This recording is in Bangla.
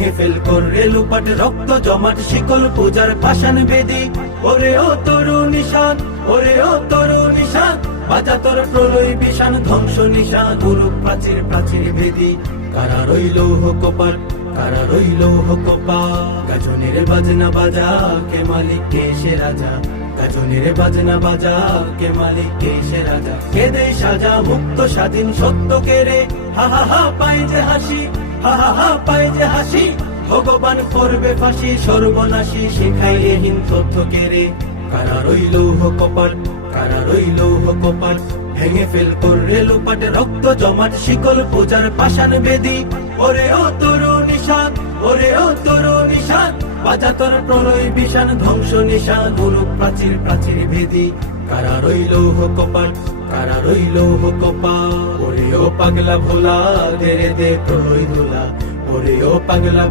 ভেঙে ফেল করে লুপাট রক্ত জমাট শিকল পূজার পাষাণ বেদি। ওরে ও তরু নিশান, ওরে ও তরু নিশান, বাজা তোর প্রলয় বিশান ধ্বংস নিশান গুরু প্রাচীর প্রাচীর ভেদি। কারা রইল কপাট, কারা রইল কপাট, গাজনের বাজনা বাজা কে মালিক কে সে রাজা, গাজনের বাজনা বাজা কে মালিক কে সে রাজা। কেদে সাজা মুক্ত স্বাধীন সত্য কেড়ে, হা হা হা পায় যে হাসি, হা হা হা পায় যে হাসি। ভগবান করবে ফাঁসি সর্বনাশী শিখাই এহীন তথ্য কেড়ে। কারা রইল কপাট, কারা রইল কপাট, ভেঙে ফেল করে লুপাট রক্ত জমাট শিকল পূজার পাষাণ বেদি। ওরে ও তরু নিশান, ওরে ও তরু নিশান, বাজা তোর প্রলয় বিশান ধ্বংস নিশান গুরু প্রাচীর প্রাচীর ভেদি। কারা রইল কপাট, কারা রইল কপাট, ওরে ও পাগলা ভোলা দে রে দে প্রলয় দোলা, ওরে ও পাগলা